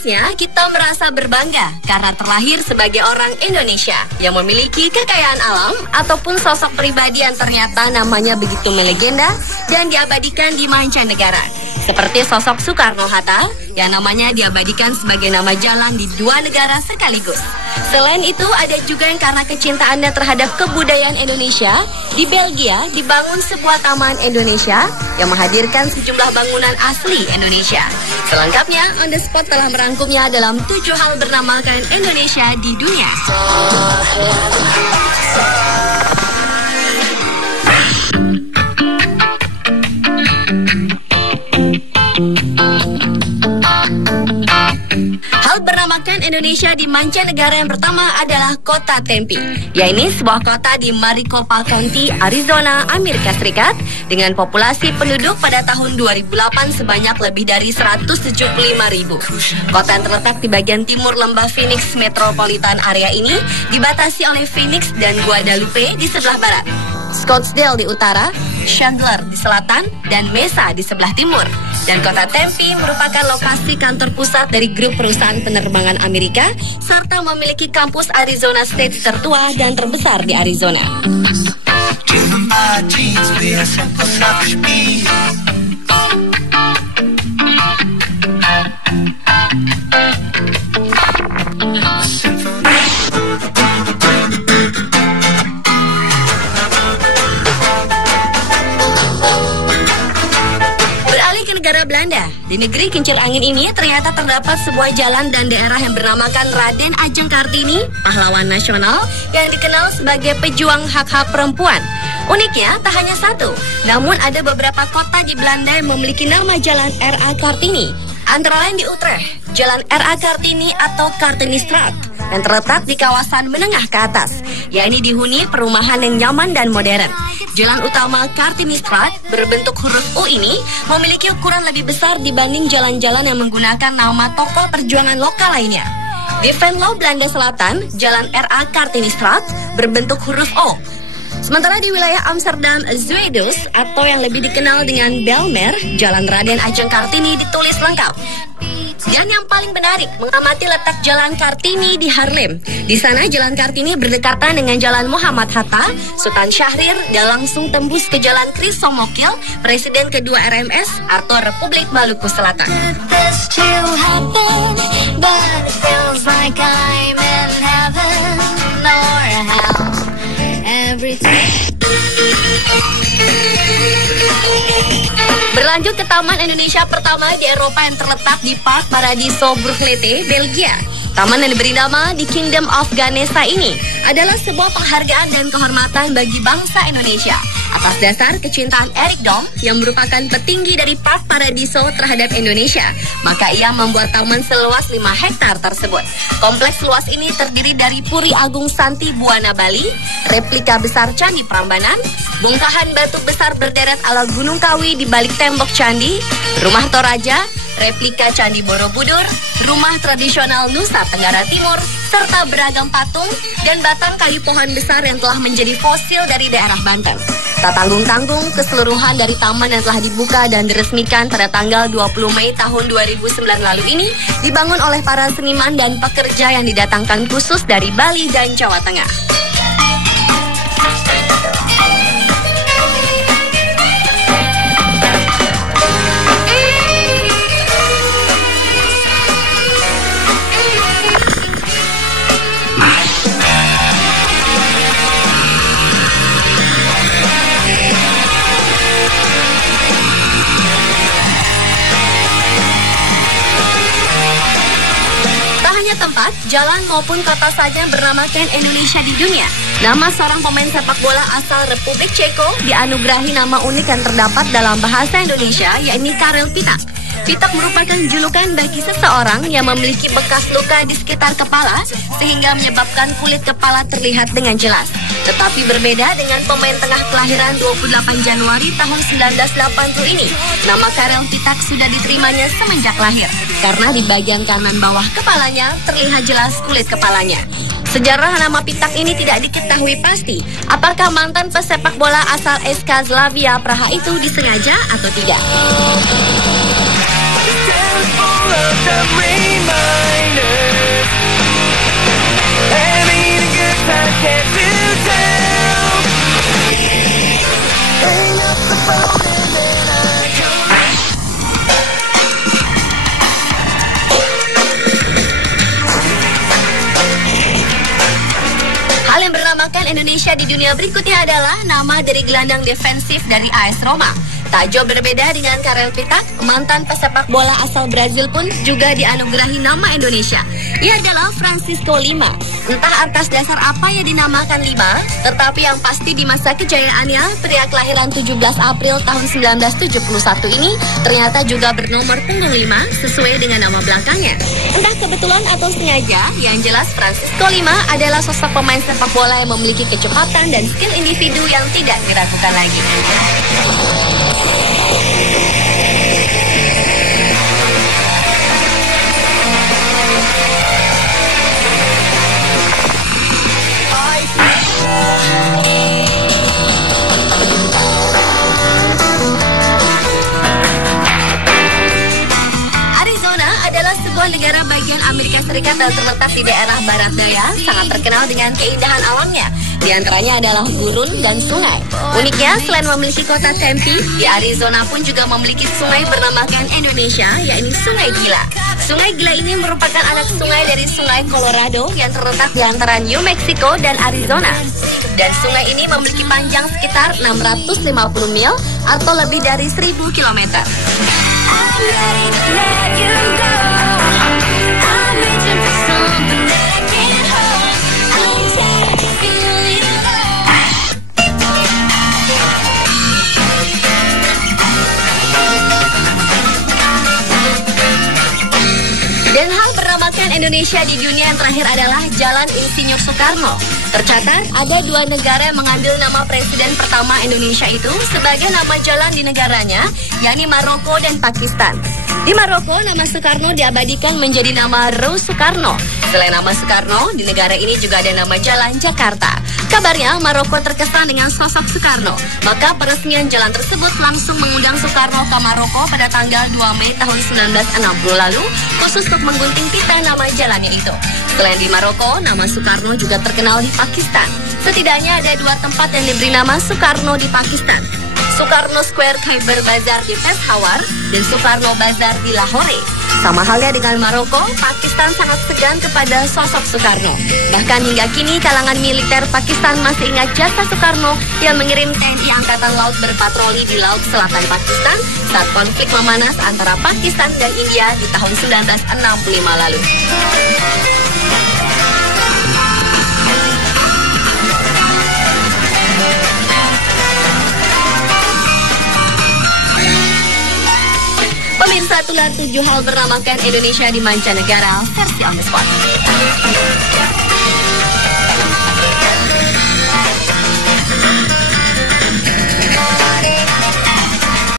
jelasnya, kita merasa berbangga karena terlahir sebagai orang Indonesia yang memiliki kekayaan alam ataupun sosok pribadi yang ternyata namanya begitu melegenda dan diabadikan di mancanegara. Seperti sosok Soekarno-Hatta yang namanya diabadikan sebagai nama jalan di 2 negara sekaligus. Selain itu, ada juga yang karena kecintaannya terhadap kebudayaan Indonesia, di Belgia dibangun sebuah taman Indonesia yang menghadirkan sejumlah bangunan asli Indonesia. Selengkapnya, On The Spot telah merangkumnya dalam 7 hal bernamakan Indonesia di dunia. Hal bernamakan Indonesia di mancanegara yang pertama adalah kota Tempe. Yaitu sebuah kota di Maricopa County, Arizona, Amerika Serikat dengan populasi penduduk pada tahun 2008 sebanyak lebih dari 175.000. Kota yang terletak di bagian timur lembah Phoenix Metropolitan Area ini dibatasi oleh Phoenix dan Guadalupe di sebelah barat, Scottsdale di utara, Chandler di selatan, dan Mesa di sebelah timur. Dan kota Tempe merupakan lokasi kantor pusat dari grup perusahaan penerbangan Amerika serta memiliki kampus Arizona State tertua dan terbesar di Arizona. Negara Belanda. Di negeri kincir angin ini ternyata terdapat sebuah jalan dan daerah yang bernamakan Raden Ajeng Kartini, pahlawan nasional yang dikenal sebagai pejuang hak-hak perempuan. Uniknya, tak hanya satu, namun ada beberapa kota di Belanda yang memiliki nama jalan R.A. Kartini. Antara lain di Utrecht, jalan R.A. Kartini atau Kartinistraat yang terletak di kawasan menengah ke atas, yakni dihuni perumahan yang nyaman dan modern. Jalan utama Kartinistraat berbentuk huruf U ini memiliki ukuran lebih besar dibanding jalan-jalan yang menggunakan nama tokoh perjuangan lokal lainnya. Di Venlo, Belanda Selatan, jalan R.A. Kartinistraat berbentuk huruf O. Sementara di wilayah Amsterdam, Zuidus atau yang lebih dikenal dengan Belmer, jalan Raden Ajeng Kartini ditulis lengkap. Dan yang paling menarik, mengamati letak Jalan Kartini di Haarlem. Di sana Jalan Kartini berdekatan dengan Jalan Muhammad Hatta, Sultan Syahrir, dan langsung tembus ke Jalan Chrysomokil, Presiden kedua RMS atau Republik Maluku Selatan. Berlanjut ke Taman Indonesia pertama di Eropa yang terletak di Park Paradiso Bruggelete, Belgia. Taman yang diberi nama The Kingdom of Ganesha ini adalah sebuah penghargaan dan kehormatan bagi bangsa Indonesia atas dasar kecintaan Erik Dom yang merupakan petinggi dari Park Paradiso terhadap Indonesia. Maka ia membuat taman seluas 5 hektar tersebut. Kompleks luas ini terdiri dari Puri Agung Santi Buana Bali, replika besar Candi Prambanan, bongkahan batu besar berderet ala Gunung Kawi di balik tembok candi, rumah Toraja, replika Candi Borobudur, rumah tradisional Nusa Tenggara Timur, serta beragam patung dan batang kayu pohon besar yang telah menjadi fosil dari daerah Banten. Tak tanggung-tanggung, keseluruhan dari taman yang telah dibuka dan diresmikan pada tanggal 20 Mei tahun 2009 lalu ini dibangun oleh para seniman dan pekerja yang didatangkan khusus dari Bali dan Jawa Tengah. Tempat, jalan maupun kota saja yang bernamakan Indonesia di dunia. Nama seorang pemain sepak bola asal Republik Ceko dianugerahi nama unik yang terdapat dalam bahasa Indonesia, yakni Karel Pitak. Pitak merupakan julukan bagi seseorang yang memiliki bekas luka di sekitar kepala sehingga menyebabkan kulit kepala terlihat dengan jelas. Tetapi berbeda dengan pemain tengah kelahiran 28 Januari tahun 1980 ini, nama Karel Pitak sudah diterimanya semenjak lahir karena di bagian kanan bawah kepalanya terlihat jelas kulit kepalanya. Sejarah nama Pitak ini tidak diketahui pasti apakah mantan pesepak bola asal SK Slavia Praha itu disengaja atau tidak. of some reminders. Having a good time, can't do tell. Hang up the phone and then I come back. Hal yang bernamakan Indonesia di dunia berikutnya adalah nama dari gelandang defensif dari AS Roma. Tak jauh berbeda dengan Karel Pitak, mantan pesepak bola asal Brazil pun juga dianugerahi nama Indonesia. Ia adalah Francisco Lima. Entah atas dasar apa yang dinamakan Lima, tetapi yang pasti di masa kejayaannya, pria kelahiran 17 April tahun 1971 ini ternyata juga bernomor punggung 5 sesuai dengan nama belakangnya. Entah kebetulan atau sengaja, yang jelas Francisco Lima adalah sosok pemain sepak bola yang memiliki kecepatan dan skill individu yang tidak diragukan lagi. Negara bagian Amerika Serikat dan terletak di daerah barat daya, sangat terkenal dengan keindahan alamnya. Di antaranya adalah gurun dan sungai. Uniknya, selain memiliki kota Tempe, di Arizona pun juga memiliki sungai bernamakan Indonesia, yakni Sungai Gila. Sungai Gila ini merupakan anak sungai dari Sungai Colorado yang terletak di antara New Mexico dan Arizona. Dan sungai ini memiliki panjang sekitar 650 mil atau lebih dari 1000 km. Dan hal bernamakan Indonesia di dunia yang terakhir adalah Jalan Insinyur Soekarno. Tercatat ada 2 negara yang mengambil nama presiden pertama Indonesia itu sebagai nama jalan di negaranya, yakni Maroko dan Pakistan. Di Maroko, nama Soekarno diabadikan menjadi nama Rose Soekarno. Selain nama Soekarno, di negara ini juga ada nama Jalan Jakarta. Kabarnya, Maroko terkesan dengan sosok Soekarno. Maka peresmian jalan tersebut langsung mengundang Soekarno ke Maroko pada tanggal 2 Mei tahun 1960 lalu, khusus untuk menggunting pita nama jalannya itu. Selain di Maroko, nama Soekarno juga terkenal di Pakistan. Setidaknya ada 2 tempat yang diberi nama Soekarno di Pakistan. Soekarno Square Khyber Bazar di Peshawar dan Soekarno Bazar di Lahore. Sama halnya dengan Maroko, Pakistan sangat segan kepada sosok Soekarno. Bahkan hingga kini kalangan militer Pakistan masih ingat jasa Soekarno yang mengirim TNI Angkatan Laut berpatroli di Laut Selatan Pakistan saat konflik memanas antara Pakistan dan India di tahun 1965 lalu. Pemirsa, itulah 7 hal bernamakan Indonesia di mancanegara versi On The Spot.